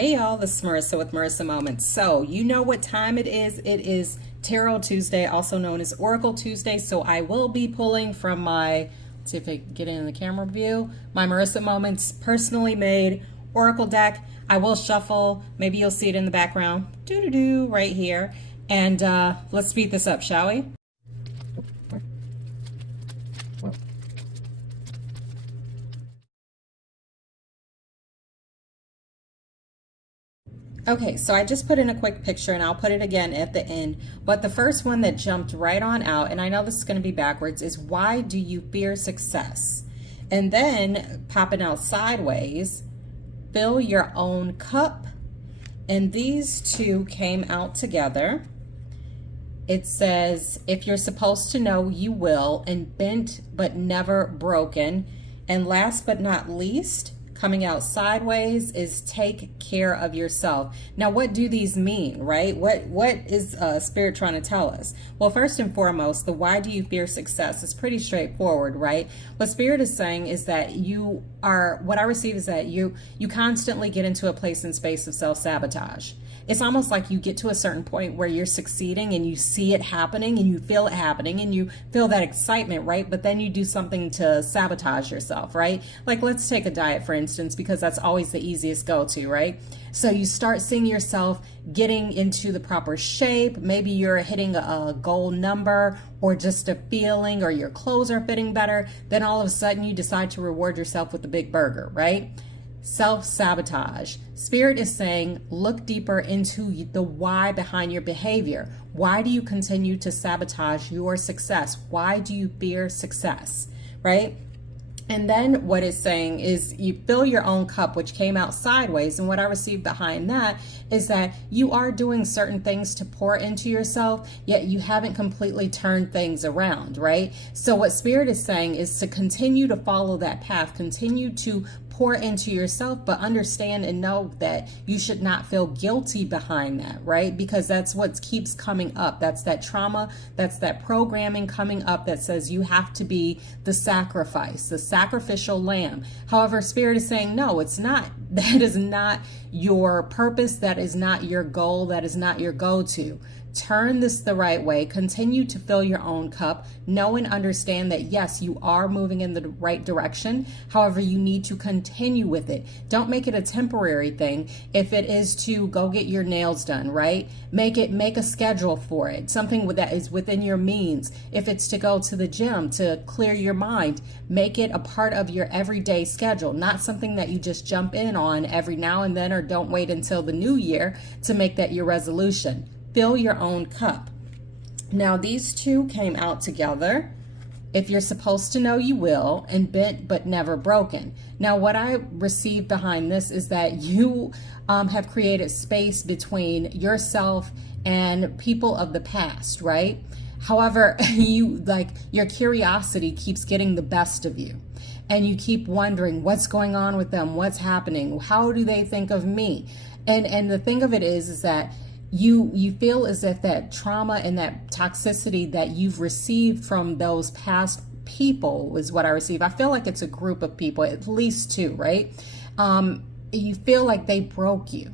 Hey y'all, this is Marissa with Marissa Moments. So, you know what time it is. It is Tarot Tuesday, also known as Oracle Tuesday. So, I will be pulling from my, let's see if I can get it in the camera view, my Marissa Moments personally made Oracle deck. I will shuffle. Maybe you'll see it in the background. Doo-doo-doo, right here. And let's speed this up, shall we? Okay, so I just put in a quick picture and I'll put it again at the end. But the first one that jumped right on out, and I know this is going to be backwards, is why do you fear success? And then popping out sideways, fill your own cup. And these two came out together. It says, if you're supposed to know, you will, and bent but never broken. And last but not least, coming out sideways is take care of yourself. Now, what do these mean, right? What is Spirit trying to tell us? Well, first and foremost, the why do you fear success is pretty straightforward, right? What Spirit is saying is that what I receive is that you constantly get into a place and space of self-sabotage. It's almost like you get to a certain point where you're succeeding and you see it happening and you feel it happening and you feel that excitement, right? But then you do something to sabotage yourself, right? Like let's take a diet, for instance, because that's always the easiest go-to, right? So you start seeing yourself getting into the proper shape. Maybe you're hitting a goal number or just a feeling, or your clothes are fitting better. Then all of a sudden you decide to reward yourself with a big burger, right? Self-sabotage. Spirit is saying, look deeper into the why behind your behavior. Why do you continue to sabotage your success? Why do you fear success, right? And then what it's saying is you fill your own cup, which came out sideways. And what I received behind that is that you are doing certain things to pour into yourself, yet you haven't completely turned things around, right? So what Spirit is saying is to continue to follow that path, continue to pour into yourself, but understand and know that you should not feel guilty behind that, right? Because that's what keeps coming up. That's that trauma, that's that programming coming up that says you have to be the sacrifice, the sacrificial lamb. However, Spirit is saying, no, it's not. That is not your purpose. That is not your goal. That is not your go-to. Turn this the right way. Continue to fill your own cup. Know and understand that, yes, you are moving in the right direction. However, you need to continue with it. Don't make it a temporary thing. If it is to go get your nails done, right? Make a schedule for it. Something that is within your means. If it's to go to the gym to clear your mind, make it a part of your everyday schedule, not something that you just jump in on every now and then, or don't wait until the new year to make that your resolution. Fill your own cup. Now, these two came out together. If you're supposed to know, you will, and bent but never broken. Now, what I received behind this is that you have created space between yourself and people of the past, right? However, your curiosity keeps getting the best of you. And you keep wondering what's going on with them, what's happening, how do they think of me? And the thing of it is that you feel as if that trauma and that toxicity that you've received from those past people is what I receive. I feel like it's a group of people, at least two, right? You feel like they broke you.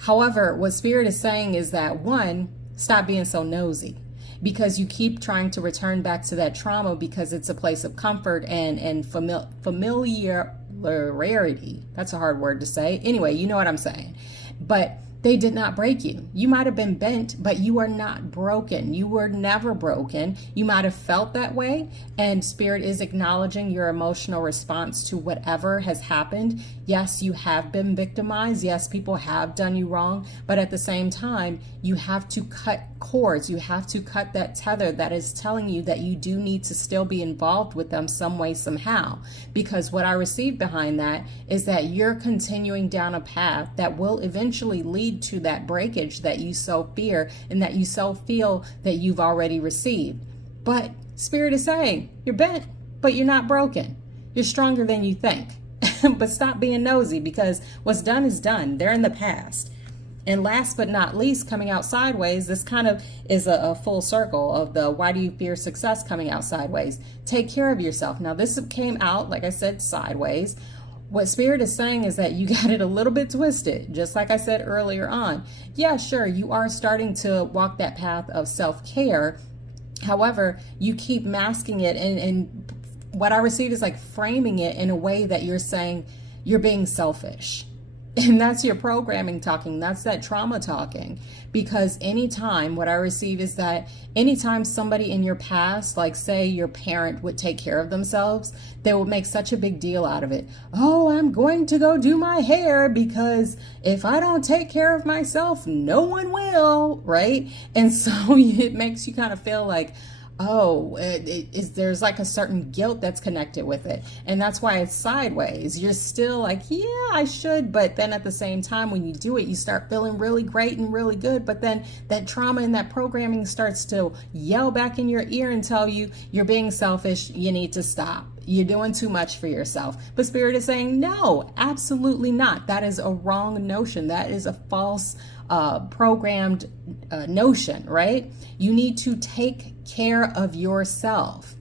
However, what Spirit is saying is that, one, stop being so nosy, because you keep trying to return back to that trauma because it's a place of comfort and familiarity. That's a hard word to say. Anyway, you know what I'm saying. But they did not break you. You might have been bent, but you are not broken. You were never broken. You might have felt that way, and Spirit is acknowledging your emotional response to whatever has happened. Yes, you have been victimized. Yes, people have done you wrong, but at the same time, you have to cut cords. You have to cut that tether that is telling you that you do need to still be involved with them some way, somehow. Because what I received behind that is that you're continuing down a path that will eventually lead to that breakage that you so fear and that you so feel that you've already received. But Spirit is saying you're bent, but you're not broken. You're stronger than you think. But stop being nosy, because what's done is done. They're in the past. And last but not least, coming out sideways, this kind of is a full circle of the why do you fear success coming out sideways. Take care of yourself. Now, this came out, like I said, sideways. What Spirit is saying is that you got it a little bit twisted. Just like I said earlier on. Yeah, sure, you are starting to walk that path of self-care. However, you keep masking it, and what I receive is like framing it in a way that you're saying you're being selfish. And that's your programming talking. That's that trauma talking. Because anytime, what I receive is that anytime somebody in your past, like say your parent would take care of themselves, they would make such a big deal out of it. Oh, I'm going to go do my hair because if I don't take care of myself, no one will, right? And so it makes you kind of feel like, oh, there's like a certain guilt that's connected with it. And that's why it's sideways. You're still like, yeah, I should. But then at the same time, when you do it, you start feeling really great and really good. But then that trauma and that programming starts to yell back in your ear and tell you you're being selfish. You need to stop. You're doing too much for yourself. But Spirit is saying, no, absolutely not. That is a wrong notion. That is a false programmed notion, right? You need to take care of yourself,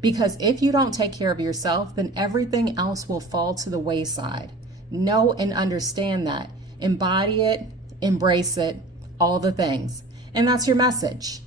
because if you don't take care of yourself, then everything else will fall to the wayside. Know and understand that. Embody it, embrace it, all the things. And that's your message.